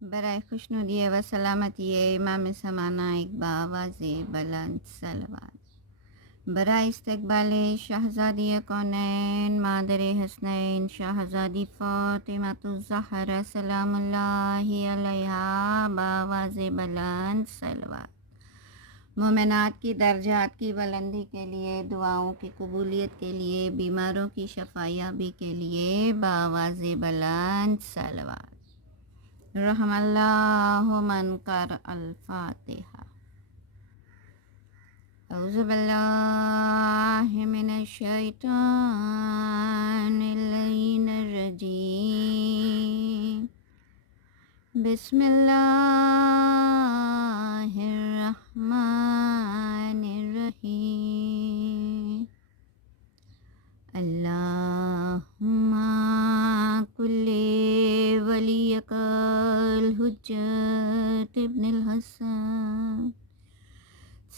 برائے خوشنودی و سلامتی امام زمانہ ایک بآواز بلند صلوات. برائے استقبال شہزادی کونین مادر حسنین شہزادی فاطمۃ الزہرا سلام اللہ علیہا بآواز بلند صلوات. مومنات کی درجات کی بلندی کے لیے، دعاؤں کی قبولیت کے لیے، بیماروں کی شفایابی کے لیے بآواز بلند صلوات. رحم اللہ من قرأ الفاتحہ. اعوذ باللہ من الشیطان اللعین الرجیم. بسم اللہ الرحمن الرحیم. اللہم کل ولیک الحجت ابن الحسن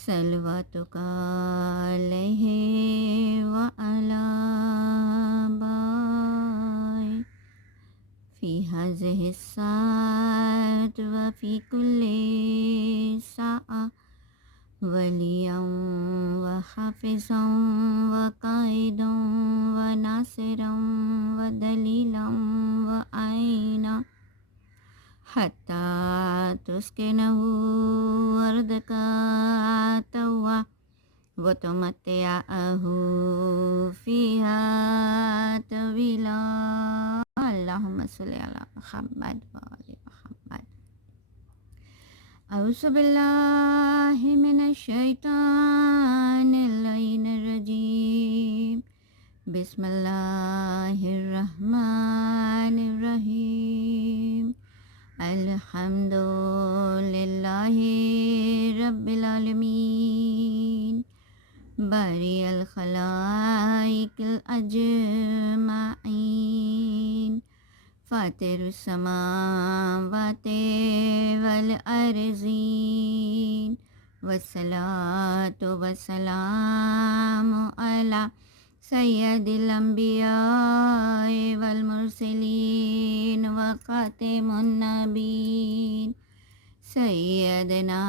صلواتک علیہ وعلی آبائہ فی ہذہ الساعۃ وفی کل ساعۃ ولیاً وحافظاً وقائداً وناصراً ودلیلاً وعینا حتی تسکنہ ارضک طوعا وتمتعہ فیہا طویلا. اللہم صلی علی محمد وآل محمد. اعوذ باللہ من الشیطان اللعین الرجیم. بسم اللہ الرحمن الرحیم. الحمد للہ رب العالمین باری الخلائق الاجمعین فاطر السماوات والارضین والصلاة والسلام علی سید الانبیاء والمرسلین وخاتم النبیین سیدنا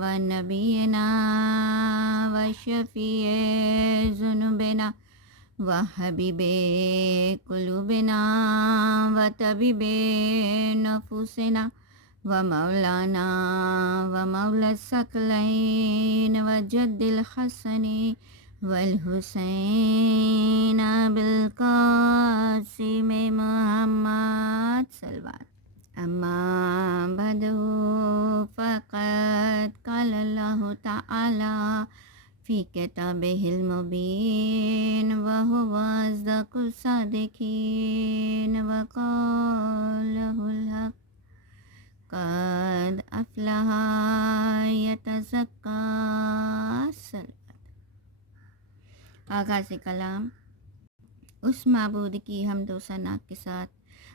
و نبینا و شفیع ذنوبنا و حبیب قلوبنا و طبیب نفوسنا و مولانا و مولا الثقلین و جد الحسن والحسین بالقاسم محمد صلوات. اما بعد فقد قال اللہ تعالی فی کتابہ المبین وہو اصدق الصادقین وقالہ الحق قد افلح یتزکی. آغاز کلام. اس معبود کی حمد و ثنا کے ساتھ،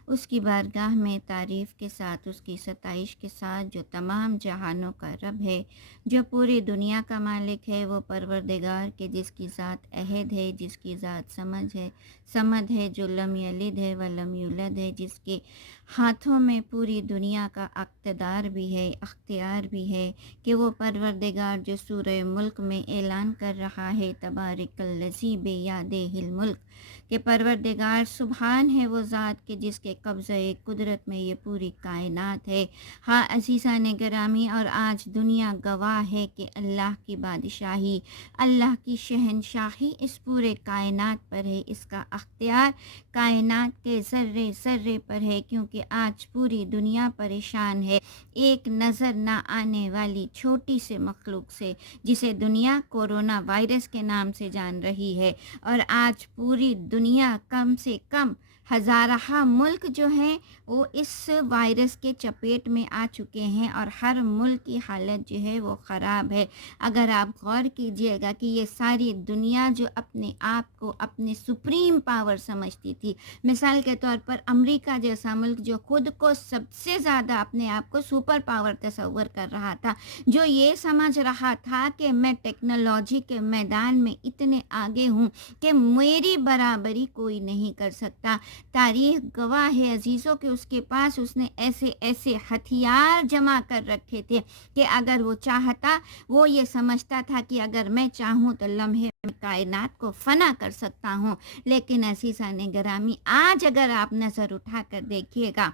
اس کی بارگاہ میں تعریف کے ساتھ، اس کی ستائش کے ساتھ، جو تمام جہانوں کا رب ہے، جو پوری دنیا کا مالک ہے، وہ پروردگار کے جس کی ذات احد ہے، جس کی ذات سمد ہے، جو لم یلد ہے ولم یولد ہے، جس کے ہاتھوں میں پوری دنیا کا اقتدار بھی ہے، اختیار بھی ہے، کہ وہ پروردگار جو سورہ ملک میں اعلان کر رہا ہے تبارک الذی بیدہ الملک، کہ پروردگار سبحان ہے وہ ذات کے جس کے قبضہ قدرت میں یہ پوری کائنات ہے. ہاں عزیزان گرامی، اور آج دنیا گواہ ہے کہ اللہ کی بادشاہی، اللہ کی شہنشاہی اس پورے کائنات پر ہے، اس کا اختیار کائنات کے ذرے ذرے پر ہے، کیونکہ آج پوری دنیا پریشان ہے ایک نظر نہ آنے والی چھوٹی سے مخلوق سے، جسے دنیا کورونا وائرس کے نام سے جان رہی ہے. اور آج پوری دنیا کم سے کم ہزارہ ملک جو ہیں وہ اس وائرس کے چپیٹ میں آ چکے ہیں، اور ہر ملک کی حالت جو ہے وہ خراب ہے. اگر آپ غور کیجئے گا کہ یہ ساری دنیا جو اپنے آپ کو اپنے سپریم پاور سمجھتی تھی، مثال کے طور پر امریکہ جیسا ملک جو خود کو سب سے زیادہ اپنے آپ کو سپر پاور تصور کر رہا تھا، جو یہ سمجھ رہا تھا کہ میں ٹیکنالوجی کے میدان میں اتنے آگے ہوں کہ میری برابری کوئی نہیں کر سکتا، تاریخ گواہ ہے عزیزوں کہ اس کے پاس اس نے ایسے ایسے ہتھیار جمع کر رکھے تھے کہ اگر وہ چاہتا، وہ یہ سمجھتا تھا کہ اگر میں چاہوں تو لمحے میں کائنات کو فنا کر سکتا ہوں۔ لیکن عزیزان گرامی، آج اگر آپ نظر اٹھا کر دیکھیے گا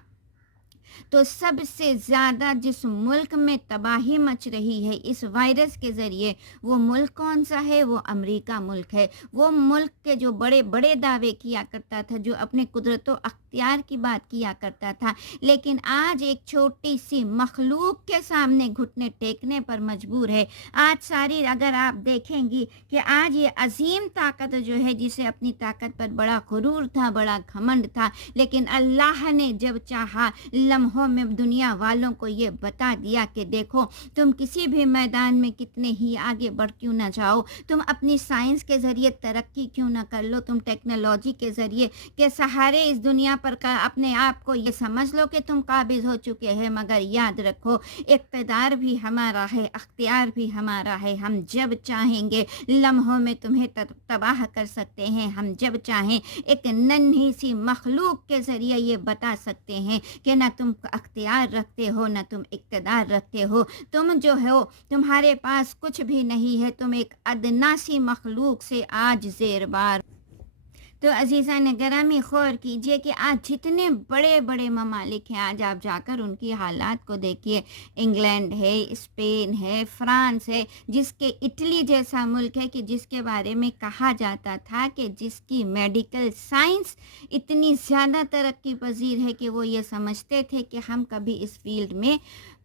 تو سب سے زیادہ جس ملک میں تباہی مچ رہی ہے اس وائرس کے ذریعے، وہ ملک کون سا ہے؟ وہ امریکہ ملک ہے۔ وہ ملک کے جو بڑے بڑے دعوے کیا کرتا تھا، جو اپنے قدرت و اختیار کی بات کیا کرتا تھا، لیکن آج ایک چھوٹی سی مخلوق کے سامنے گھٹنے ٹیکنے پر مجبور ہے۔ آج ساری اگر آپ دیکھیں گی کہ آج یہ عظیم طاقت جو ہے، جسے اپنی طاقت پر بڑا غرور تھا، بڑا گھمنڈ تھا، لیکن اللہ نے جب چاہا لمحوں میں دنیا والوں کو یہ بتا دیا کہ دیکھو، تم کسی بھی میدان میں کتنے ہی آگے بڑھ کیوں نہ جاؤ، تم اپنی سائنس کے ذریعے ترقی کیوں نہ کر لو، تم ٹیکنالوجی کے ذریعے کے سہارے اس دنیا پر اپنے آپ کو یہ سمجھ لو کہ تم قابض ہو چکے ہیں، مگر یاد رکھو اقتدار بھی ہمارا ہے، اختیار بھی ہمارا ہے۔ ہم جب چاہیں گے لمحوں میں تمہیں تباہ کر سکتے ہیں، ہم جب چاہیں ایک ننھی سی مخلوق کے ذریعے یہ بتا سکتے ہیں کہ نہ تم اختیار رکھتے ہو، نہ تم اقتدار رکھتے ہو، تم جو ہو تمہارے پاس کچھ بھی نہیں ہے، تم ایک ادنا سی مخلوق سے آج زیر بار۔ تو عزیزان گرامی، غور کیجئے کہ آج جتنے بڑے بڑے ممالک ہیں، آج آپ جا کر ان کی حالات کو دیکھیے۔ انگلینڈ ہے، اسپین ہے، فرانس ہے، جس کے اٹلی جیسا ملک ہے کہ جس کے بارے میں کہا جاتا تھا کہ جس کی میڈیکل سائنس اتنی زیادہ ترقی پذیر ہے کہ وہ یہ سمجھتے تھے کہ ہم کبھی اس فیلڈ میں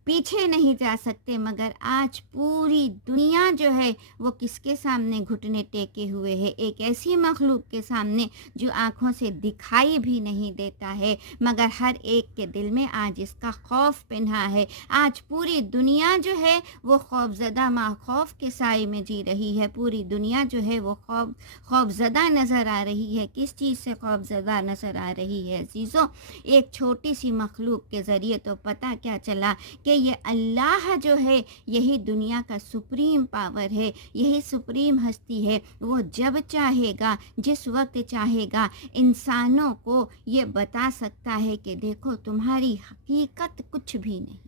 پیچھے نہیں جا سکتے، مگر آج پوری دنیا جو ہے وہ کس کے سامنے گھٹنے ٹیکے ہوئے ہے؟ ایک ایسی مخلوق کے سامنے جو آنکھوں سے دکھائی بھی نہیں دیتا ہے، مگر ہر ایک کے دل میں آج اس کا خوف پنہا ہے۔ آج پوری دنیا جو ہے وہ خوف زدہ خوف کے سائے میں جی رہی ہے، پوری دنیا جو ہے وہ خوف زدہ نظر آ رہی ہے۔ کس چیز سے خوف زدہ نظر آ رہی ہے عزیزوں؟ ایک چھوٹی سی مخلوق کے ذریعے تو پتہ کیا چلا کہ یہ اللہ جو ہے یہی دنیا کا سپریم پاور ہے، یہی سپریم ہستی ہے۔ وہ جب چاہے گا، جس وقت چاہے گا، انسانوں کو یہ بتا سکتا ہے کہ دیکھو تمہاری حقیقت کچھ بھی نہیں،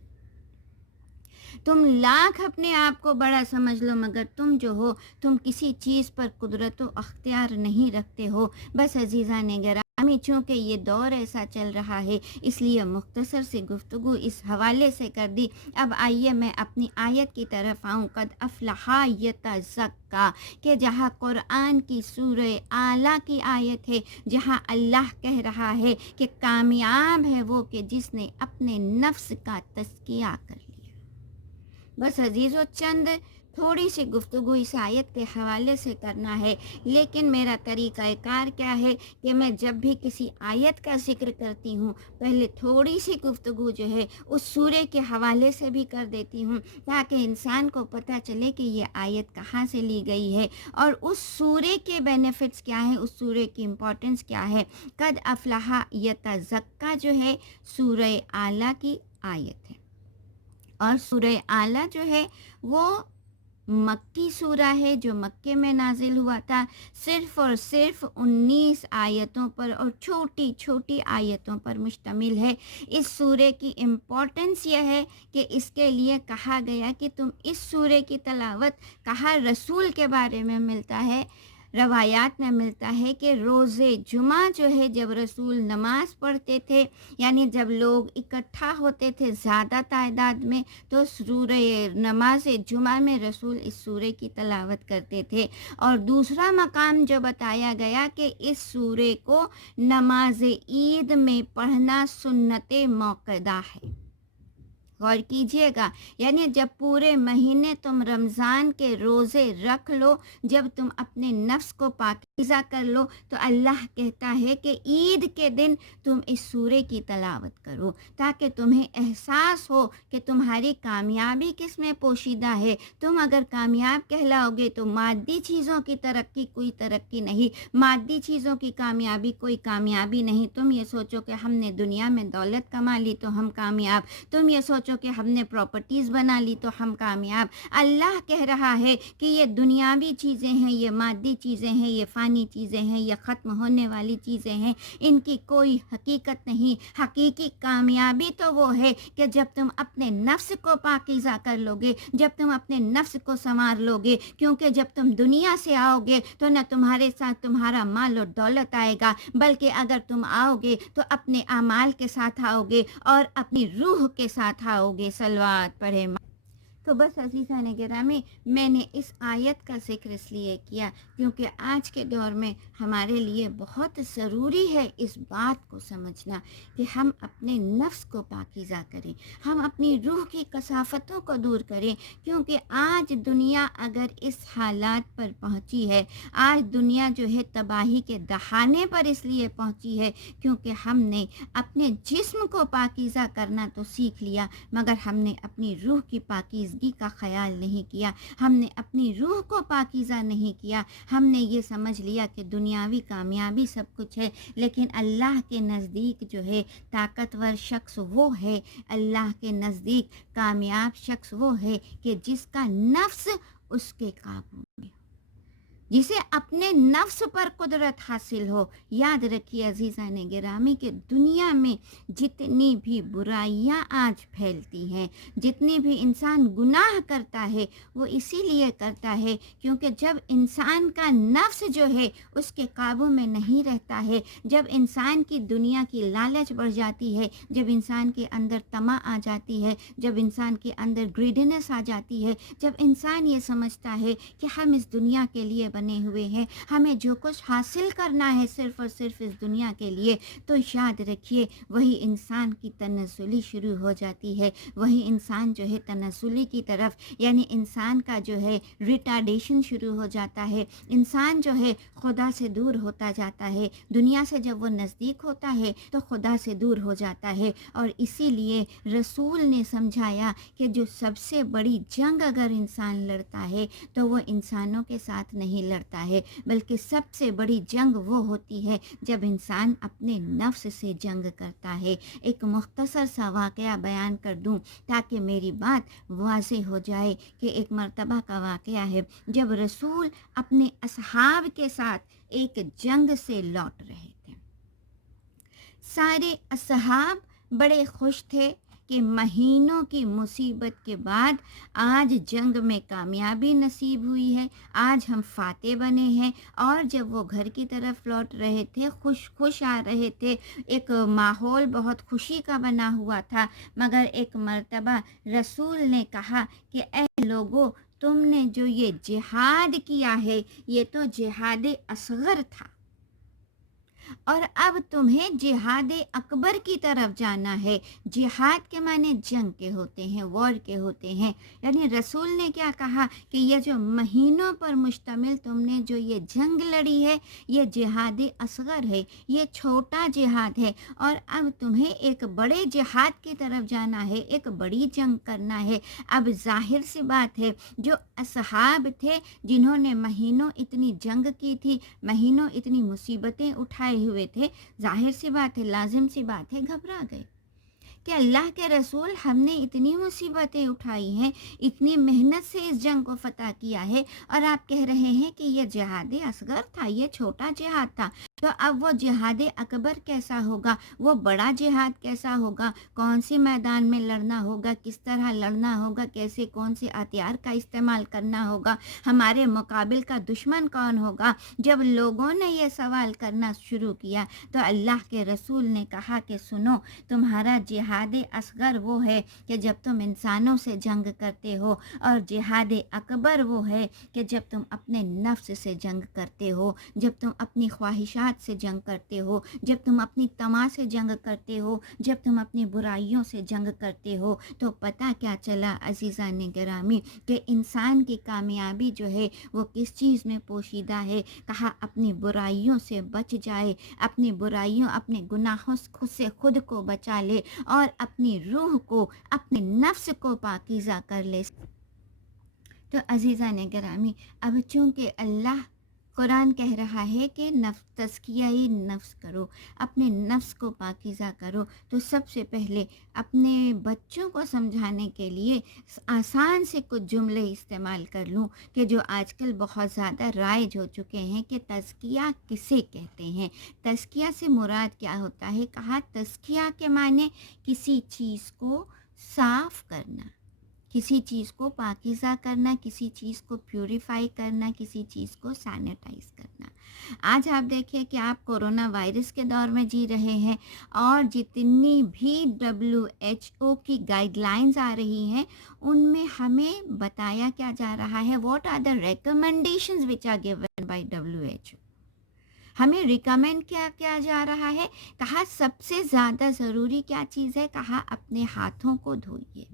تم لاکھ اپنے آپ کو بڑا سمجھ لو، مگر تم جو ہو تم کسی چیز پر قدرت و اختیار نہیں رکھتے ہو۔ بس عزیزان گرامی، چونکہ یہ دور ایسا چل رہا ہے، اس لیے مختصر سی گفتگو اس حوالے سے کر دی۔ اب آئیے میں اپنی آیت کی طرف آؤں۔ قد افلح یتزکا، کہ جہاں قرآن کی سورہ اعلیٰ کی آیت ہے، جہاں اللہ کہہ رہا ہے کہ کامیاب ہے وہ کہ جس نے اپنے نفس کا تزکیہ کر لیا۔ بس عزیزو، چند تھوڑی سی گفتگو اس آیت کے حوالے سے کرنا ہے، لیکن میرا طریقہ کار کیا ہے کہ میں جب بھی کسی آیت کا ذکر کرتی ہوں، پہلے تھوڑی سی گفتگو جو ہے اس سورے کے حوالے سے بھی کر دیتی ہوں، تاکہ انسان کو پتہ چلے کہ یہ آیت کہاں سے لی گئی ہے اور اس سورے کے بینیفٹس کیا ہیں، اس سورے کی امپورٹنس کیا ہے۔ قد افلح یتزکا جو ہے سورہ اعلیٰ کی آیت ہے، اور سورہ اعلیٰ جو ہے وہ مکی سورہ ہے جو مکے میں نازل ہوا تھا، صرف اور صرف 19 آیتوں پر اور چھوٹی چھوٹی آیتوں پر مشتمل ہے۔ اس سورے کی امپورٹنس یہ ہے کہ اس کے لیے کہا گیا کہ تم اس سورے کی تلاوت، کہا رسول کے بارے میں ملتا ہے، روایات میں ملتا ہے کہ روز جمعہ جو ہے جب رسول نماز پڑھتے تھے، یعنی جب لوگ اکٹھا ہوتے تھے زیادہ تعداد میں، تو سورہ نماز جمعہ میں رسول اس سورے کی تلاوت کرتے تھے۔ اور دوسرا مقام جو بتایا گیا کہ اس سورے کو نماز عید میں پڑھنا سنت موقدہ ہے۔ غور کیجئے گا، یعنی جب پورے مہینے تم رمضان کے روزے رکھ لو، جب تم اپنے نفس کو پاکیزہ کر لو، تو اللہ کہتا ہے کہ عید کے دن تم اس سورے کی تلاوت کرو، تاکہ تمہیں احساس ہو کہ تمہاری کامیابی کس میں پوشیدہ ہے۔ تم اگر کامیاب کہلاؤ گے تو مادی چیزوں کی ترقی کوئی ترقی نہیں، مادی چیزوں کی کامیابی کوئی کامیابی نہیں۔ تم یہ سوچو کہ ہم نے دنیا میں دولت کما لی تو ہم کامیاب، تم یہ سوچو سوچو کہ ہم نے پراپرٹیز بنا لی تو ہم کامیاب. اللہ کہہ رہا ہے کہ یہ دنیاوی چیزیں ہیں، یہ مادی چیزیں ہیں، یہ فانی چیزیں ہیں، یہ ختم ہونے والی چیزیں ہیں، ان کی کوئی حقیقت نہیں. حقیقی کامیابی تو وہ ہے کہ جب تم اپنے نفس کو پاکیزہ کر لو گے، جب تم اپنے نفس کو سنوار لو گے. کیونکہ جب تم دنیا سے آؤ گے تو نہ تمہارے ساتھ تمہارا مال و دولت آئے گا، بلکہ اگر تم آؤ گے تو اپنے اعمال کے ساتھ آؤ گے اور اپنی روح کے ساتھ آؤ گے. صلوات پڑھے. تو بس عزیزان گرامی، میں نے اس آیت کا ذکر اس لیے کیا کیونکہ آج کے دور میں ہمارے لیے بہت ضروری ہے اس بات کو سمجھنا کہ ہم اپنے نفس کو پاکیزہ کریں، ہم اپنی روح کی کثافتوں کو دور کریں. کیونکہ آج دنیا اگر اس حالات پر پہنچی ہے، آج دنیا جو ہے تباہی کے دہانے پر اس لیے پہنچی ہے کیونکہ ہم نے اپنے جسم کو پاکیزہ کرنا تو سیکھ لیا، مگر ہم نے اپنی روح کی پاکیزگی کا خیال نہیں کیا. ہم نے اپنی روح کو پاکیزہ نہیں کیا. ہم نے یہ سمجھ لیا کہ دنیاوی کامیابی سب کچھ ہے، لیکن اللہ کے نزدیک جو ہے طاقتور شخص وہ ہے، اللہ کے نزدیک کامیاب شخص وہ ہے کہ جس کا نفس اس کے قابو میں، جسے اپنے نفس پر قدرت حاصل ہو. یاد رکھیے عزیزان گرامی کہ دنیا میں جتنی بھی برائیاں آج پھیلتی ہیں، جتنی بھی انسان گناہ کرتا ہے، وہ اسی لیے کرتا ہے کیونکہ جب انسان کا نفس جو ہے اس کے قابو میں نہیں رہتا ہے، جب انسان کی دنیا کی لالچ بڑھ جاتی ہے، جب انسان کے اندر طمع آ جاتی ہے، جب انسان کے اندر گریڈینس آ جاتی ہے، جب انسان یہ سمجھتا ہے کہ ہم اس دنیا کے لیے بنے ہوئے ہیں، ہمیں جو کچھ حاصل کرنا ہے صرف اور صرف اس دنیا کے لیے، تو یاد رکھیے وہی انسان کی تنزلی شروع ہو جاتی ہے. وہی انسان جو ہے تنزلی کی طرف، یعنی انسان کا جو ہے ریٹارڈیشن شروع ہو جاتا ہے. انسان جو ہے خدا سے دور ہوتا جاتا ہے. دنیا سے جب وہ نزدیک ہوتا ہے تو خدا سے دور ہو جاتا ہے. اور اسی لیے رسول نے سمجھایا کہ جو سب سے بڑی جنگ اگر انسان لڑتا ہے تو وہ انسانوں کے ساتھ نہیں لڑتا ہے، بلکہ سب سے بڑی جنگ وہ ہوتی ہے جب انسان اپنے نفس سے جنگ کرتا ہے. ایک مختصر سا واقعہ بیان کر دوں تاکہ میری بات واضح ہو جائے کہ ایک مرتبہ کا واقعہ ہے جب رسول اپنے اصحاب کے ساتھ ایک جنگ سے لوٹ رہے تھے. سارے اصحاب بڑے خوش تھے کہ مہینوں کی مصیبت کے بعد آج جنگ میں کامیابی نصیب ہوئی ہے، آج ہم فاتح بنے ہیں. اور جب وہ گھر کی طرف لوٹ رہے تھے خوش آ رہے تھے، ایک ماحول بہت خوشی کا بنا ہوا تھا. مگر ایک مرتبہ رسول نے کہا کہ اے لوگو، تم نے جو یہ جہاد کیا ہے یہ تو جہاد اصغر تھا، اور اب تمہیں جہاد اکبر کی طرف جانا ہے. جہاد کے معنی جنگ کے ہوتے ہیں، وار کے ہوتے ہیں. یعنی رسول نے کیا کہا کہ یہ جو مہینوں پر مشتمل تم نے جو یہ جنگ لڑی ہے یہ جہاد اصغر ہے، یہ چھوٹا جہاد ہے، اور اب تمہیں ایک بڑے جہاد کی طرف جانا ہے، ایک بڑی جنگ کرنا ہے. اب ظاہر سی بات ہے جو اصحاب تھے جنہوں نے مہینوں اتنی جنگ کی تھی، مہینوں اتنی مصیبتیں اٹھائے ہوئے تھے، ظاہر سی بات ہے، لازم سی بات ہے، گھبرا گئے کہ اللہ کے رسول ہم نے اتنی مصیبتیں اٹھائی ہیں، اتنی محنت سے اس جنگ کو فتح کیا ہے، اور آپ کہہ رہے ہیں کہ یہ جہاد اصغر تھا، یہ چھوٹا جہاد تھا. تو اب وہ جہاد اکبر کیسا ہوگا، وہ بڑا جہاد کیسا ہوگا، کون سی میدان میں لڑنا ہوگا، کس طرح لڑنا ہوگا، کیسے کون سے ہتھیار کا استعمال کرنا ہوگا، ہمارے مقابل کا دشمن کون ہوگا. جب لوگوں نے یہ سوال کرنا شروع کیا تو اللہ کے رسول نے کہا کہ سنو، تمہارا جہاد اصغر وہ ہے کہ جب تم انسانوں سے جنگ کرتے ہو، اور جہاد اکبر وہ ہے کہ جب تم اپنے نفس سے جنگ کرتے ہو، جب تم اپنی خواہشات سے جنگ کرتے ہو، جب تم اپنی طمع سے جنگ کرتے ہو، جب تم اپنی برائیوں سے جنگ کرتے ہو. تو پتہ کیا چلا عزیزان گرامی کہ انسان کی کامیابی جو ہے وہ کس چیز میں پوشیدہ ہے. کہا اپنی برائیوں سے بچ جائے، اپنی برائیوں، اپنے گناہوں سے خود کو بچا لے، اور اپنی روح کو، اپنے نفس کو پاکیزہ کر لے. تو عزیزان گرامی، اب چونکہ اللہ قرآن کہہ رہا ہے کہ تزکیہ نفس کرو، اپنے نفس کو پاکیزہ کرو۔ تو سب سے پہلے اپنے بچوں کو سمجھانے کے لیے آسان سے کچھ جملے استعمال کر لوں کہ جو آج کل بہت زیادہ رائج ہو چکے ہیں کہ تزکیہ کسے کہتے ہیں۔ تزکیہ سے مراد کیا ہوتا ہے؟ کہا تزکیہ کے معنی کسی چیز کو صاف کرنا، کسی چیز کو پاکیزہ کرنا، کسی چیز کو پیوریفائی کرنا، کسی چیز کو سینیٹائز کرنا۔ آج آپ دیکھیں کہ آپ کورونا وائرس کے دور میں جی رہے ہیں، اور جتنی بھی WHO کی گائیڈ لائنز آ رہی ہیں ان میں ہمیں بتایا کیا جا رہا ہے، what are the recommendations which are given by WHO۔ ہمیں ریکمینڈ کیا جا رہا ہے؟ کہا سب سے زیادہ ضروری کیا چیز ہے؟ کہا اپنے ہاتھوں کو دھوئیے،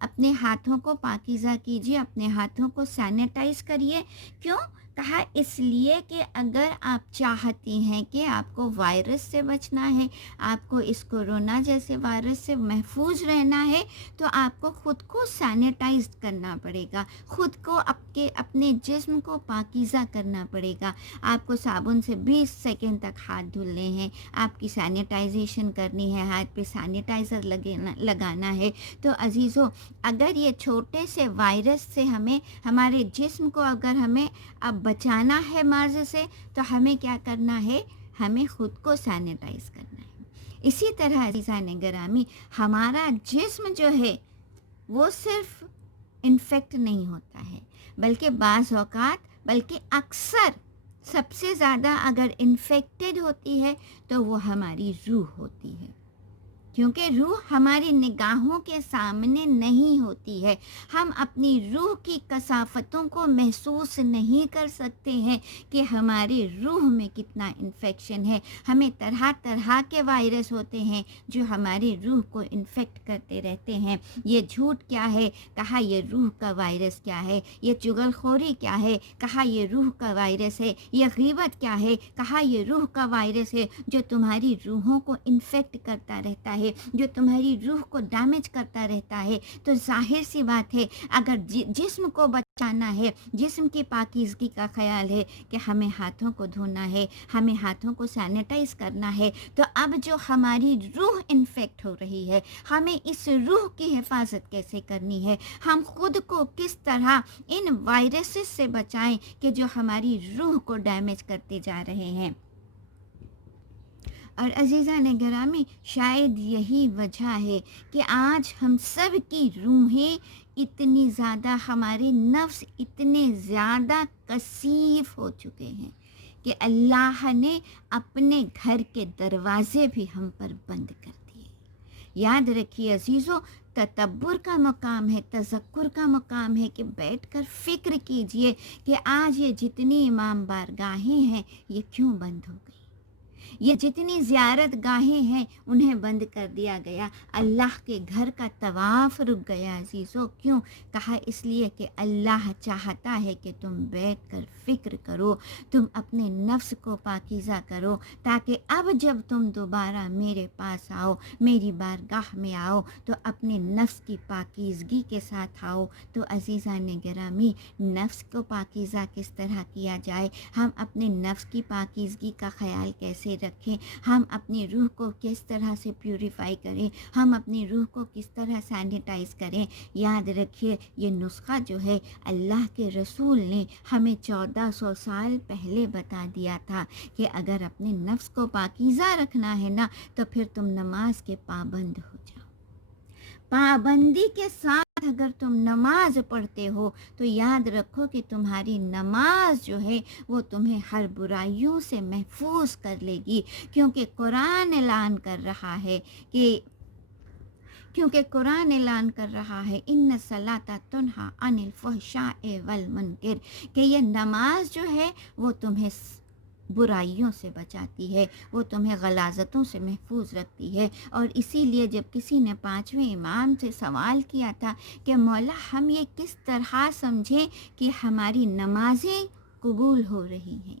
اپنے ہاتھوں کو پاکیزہ کیجیے، اپنے ہاتھوں کو سینیٹائز کریے۔ کیوں؟ کہا اس لیے کہ اگر آپ چاہتی ہیں کہ آپ کو وائرس سے بچنا ہے، آپ کو اس کورونا جیسے وائرس سے محفوظ رہنا ہے، تو آپ کو خود کو سینیٹائز کرنا پڑے گا، خود کو اپنے جسم کو پاکیزہ کرنا پڑے گا۔ آپ کو صابن سے 20 سیکنڈ تک ہاتھ دھلنے ہیں، آپ کی سینیٹائزیشن کرنی ہے، ہاتھ پہ سینیٹائزر لگانا ہے۔ تو عزیزو، اگر یہ چھوٹے سے وائرس سے ہمارے جسم کو اگر ہمیں اب بچانا ہے مرض سے، تو ہمیں کیا کرنا ہے؟ ہمیں خود کو سینیٹائز کرنا ہے۔ اسی طرح عزیزان گرامی، ہمارا جسم جو ہے وہ صرف انفیکٹ نہیں ہوتا ہے، بلکہ بعض اوقات، بلکہ اکثر سب سے زیادہ اگر انفیکٹڈ ہوتی ہے تو وہ ہماری روح ہوتی ہے، کیونکہ روح ہماری نگاہوں کے سامنے نہیں ہوتی ہے۔ ہم اپنی روح کی کثافتوں کو محسوس نہیں کر سکتے ہیں کہ ہماری روح میں کتنا انفیکشن ہے۔ ہمیں طرح طرح کے وائرس ہوتے ہیں جو ہماری روح کو انفیکٹ کرتے رہتے ہیں۔ یہ جھوٹ کیا ہے؟ کہا یہ روح کا وائرس کیا ہے؟ یہ چغل خوری کیا ہے؟ کہا یہ روح کا وائرس ہے۔ یہ غیبت کیا ہے؟ کہا یہ روح کا وائرس ہے جو تمہاری روحوں کو انفیکٹ کرتا رہتا ہے، جو تمہاری روح کو ڈیمیج کرتا رہتا ہے۔ تو ظاہر سی بات ہے، اگر جسم کو بچانا ہے، جسم کی پاکیزگی کا خیال ہے کہ ہمیں ہاتھوں کو دھونا ہے، ہمیں ہاتھوں کو سینیٹائز کرنا ہے، تو اب جو ہماری روح انفیکٹ ہو رہی ہے، ہمیں اس روح کی حفاظت کیسے کرنی ہے؟ ہم خود کو کس طرح ان وائرسز سے بچائیں کہ جو ہماری روح کو ڈیمیج کرتے جا رہے ہیں؟ اور عزیزان گرامی، شاید یہی وجہ ہے کہ آج ہم سب کی روحیں اتنی زیادہ، ہمارے نفس اتنے زیادہ کثیف ہو چکے ہیں کہ اللہ نے اپنے گھر کے دروازے بھی ہم پر بند کر دیے۔ یاد رکھیے عزیزو، تدبر کا مقام ہے، تذکر کا مقام ہے کہ بیٹھ کر فکر کیجئے کہ آج یہ جتنی امام بارگاہیں ہیں یہ کیوں بند ہو گئی؟ یہ جتنی زیارت گاہیں ہیں انہیں بند کر دیا گیا، اللہ کے گھر کا طواف رک گیا عزیزو۔ کیوں؟ کہا اس لیے کہ اللہ چاہتا ہے کہ تم بیٹھ کر فکر کرو، تم اپنے نفس کو پاکیزہ کرو، تاکہ اب جب تم دوبارہ میرے پاس آؤ، میری بارگاہ میں آؤ، تو اپنے نفس کی پاکیزگی کے ساتھ آؤ۔ تو عزیزان گرامی، نفس کو پاکیزہ کس طرح کیا جائے، ہم اپنے نفس کی پاکیزگی کا خیال کیسے رکھیں، ہم اپنی روح کو کس طرح سے پیوریفائی کریں، ہم اپنی روح کو کس طرح سینیٹائز کریں؟ یاد رکھیے، یہ نسخہ جو ہے اللہ کے رسول نے ہمیں 1400 سال پہلے بتا دیا تھا کہ اگر اپنے نفس کو پاکیزہ رکھنا ہے نا، تو پھر تم نماز کے پابند ہو جاؤ۔ پابندی کے ساتھ اگر تم نماز پڑھتے ہو تو یاد رکھو کہ تمہاری نماز جو ہے وہ تمہیں ہر برائیوں سے محفوظ کر لے گی، کیونکہ قرآن اعلان کر رہا ہے ان الصلاۃ تنہی عن الفحشاء والمنکر، کہ یہ نماز جو ہے وہ تمہیں برائیوں سے بچاتی ہے، وہ تمہیں غلاظتوں سے محفوظ رکھتی ہے۔ اور اسی لیے جب کسی نے 5ویں امام سے سوال کیا تھا کہ مولا ہم یہ کس طرح سمجھیں کہ ہماری نمازیں قبول ہو رہی ہیں،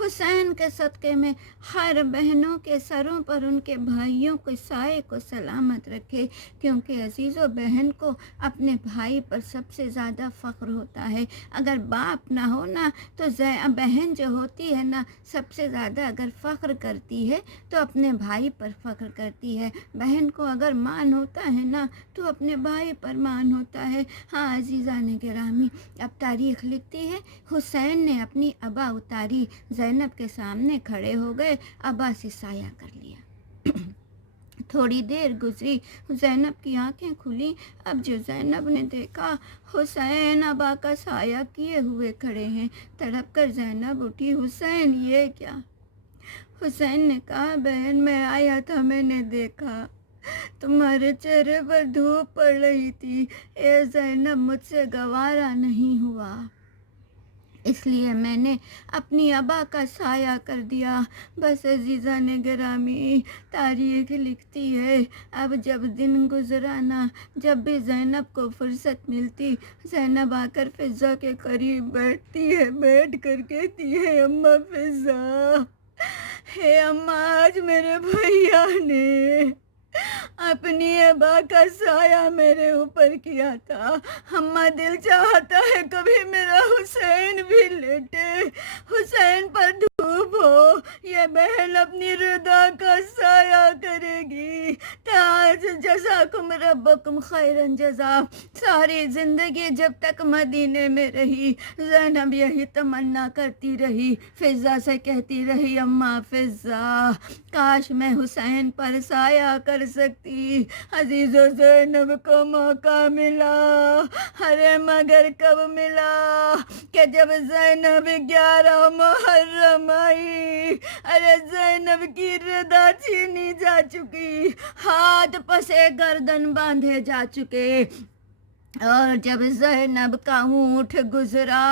حسین کے صدقے میں ہر بہنوں کے سروں پر ان کے بھائیوں کے سائے کو سلامت رکھے، کیونکہ عزیزو بہن کو اپنے بھائی پر سب سے زیادہ فخر ہوتا ہے۔ اگر باپ نہ ہو نا تو بہن جو ہوتی ہے نا سب سے زیادہ اگر فخر کرتی ہے تو اپنے بھائی پر فخر کرتی ہے۔ بہن کو اگر مان ہوتا ہے نا تو اپنے بھائی پر مان ہوتا ہے۔ ہاں عزیزان گرامی، اب تاریخ لکھتی ہے حسین نے اپنی ابا اتاری، زینب کے سامنے کھڑے ہو گئے، ابا سے سایہ کر لیا۔ تھوڑی دیر گزری، زینب کی آنکھیں کھلیں۔ اب جو زینب نے دیکھا حسین ابا کا سایہ کیے ہوئے کھڑے ہیں، تڑپ کر زینب اٹھی، حسین یہ کیا؟ حسین نے کہا بہن میں آیا تھا، میں نے دیکھا تمہارے چہرے پر دھوپ پڑ رہی تھی، اے زینب مجھ سے گوارا نہیں ہوا، اس لیے میں نے اپنی ابا کا سایہ کر دیا۔ بس عزیزان گرامی، تاریخ لکھتی ہے اب جب دن گزرانا، جب بھی زینب کو فرصت ملتی، زینب آ کر فضا کے قریب بیٹھتی ہے، بیٹھ کر کہتی ہے اماں فضا، ہے اماں آج میرے بھیا نے اپنی ابا کا سایہ میرے اوپر کیا تھا، اماں دل چاہتا ہے کبھی میرا حسین بھی لیٹے، حسین پر دھوپ ہو، یہ بہن اپنی رضا کا سایہ کرے گی۔ تاج جزاکم ربکم خیرن جزا۔ ساری زندگی جب تک مدینے میں رہی، زینب یہی تمنا کرتی رہی، فضا سے کہتی رہی اماں فضا کاش میں حسین پر سایہ کر سکتی۔ عزیزو زینب کو موقع ملا، ارے مگر کب ملا کہ جب زینب 11 محرم آئی، ارے زینب کی رضا چھینی جا چکی، ہاتھ پسے گردن باندھے جا چکے، اور جب زینب کا اونٹ گزرا،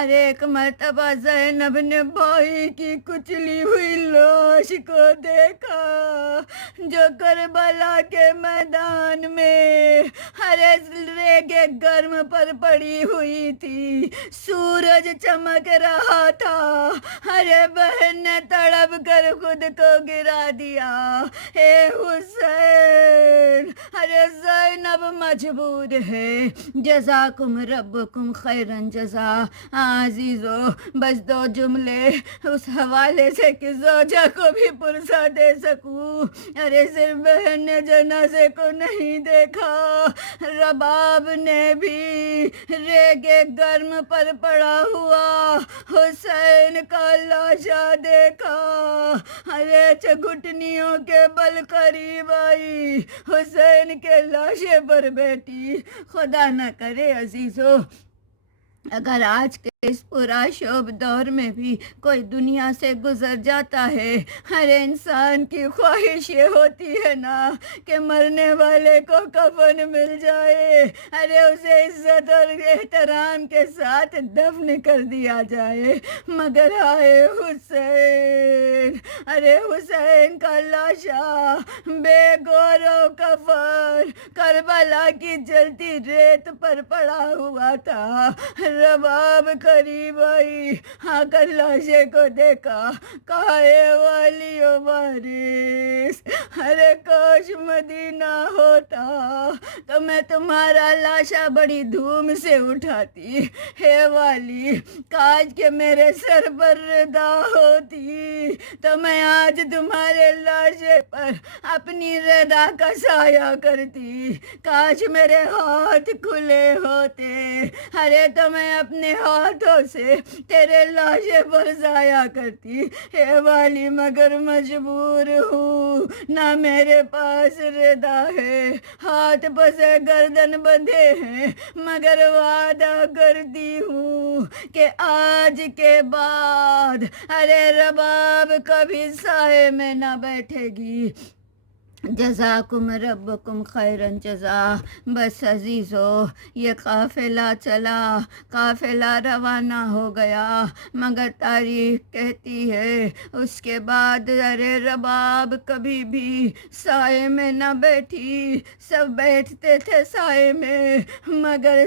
ارے ایک مرتبہ زینب نے بھائی کی کچلی ہوئی لاش کو دیکھا جو کربلا کے میدان میں ارے ریگے گرم پر پڑی ہوئی تھی، سورج چمک رہا تھا، ارے بہن نے تڑپ کر خود کو گرا دیا، اے حسین، ارے زینب مجبور ہے، جزاکم ربکم خیرن جزا۔ عزیزو بس 2 جملے اس حوالے سے کہ زوجہ کو بھی پرسہ دے سکوں، ارے صرف بہن نے جنازے کو نہیں دیکھا، رباب نے بھی ریگے گرم پر پڑا ہوا حسین کا لاشا دیکھا، ارے گھٹنیوں کے بل قریب آئی، حسین کے لاشے پر بیٹھی۔ خدا نہ کرے عزیزو اگر آج کے اس پرآشوب دور میں بھی کوئی دنیا سے گزر جاتا ہے، ہر انسان کی خواہش یہ ہوتی ہے نا کہ مرنے والے کو کفن مل جائے، ارے اسے عزت اور احترام کے ساتھ دفن کر دیا جائے، مگر آئے حسین، ارے حسین کا لاشا بے گور و کفن کربلا کی جلتی ریت پر پڑا ہوا تھا، رباب قریب آئی، آ کر لاشے کو دیکھا، کہا اے والی و وارث، ارے کاش مدینہ ہوتا تو میں تمہارا لاشا بڑی دھوم سے اٹھاتی، اے والی کاش کہ میرے سر پر رضا ہوتی تو میں آج تمہارے لاشے پر اپنی رضا کا سایہ کرتی، کاش میرے ہاتھ کھلے ہوتے، ارے تو میں اپنے ہاتھوں سے تیرے لاشے پر سایہ کرتی، اے والی مگر مجبور ہوں، نہ میرے پاس رضا ہے، ہاتھ پسے گردن بندھے ہیں، مگر وعدہ کرتی ہوں کہ آج کے بعد ارے رباب کبھی سائے میں نہ بیٹھے گی۔ جزاکم ربکم خیرن جزا۔ بس عزیزو یہ قافلہ چلا، قافلہ روانہ ہو گیا، مگر تاریخ کہتی ہے اس کے بعد ارے رباب کبھی بھی سائے میں نہ بیٹھی، سب بیٹھتے تھے سائے میں، مگر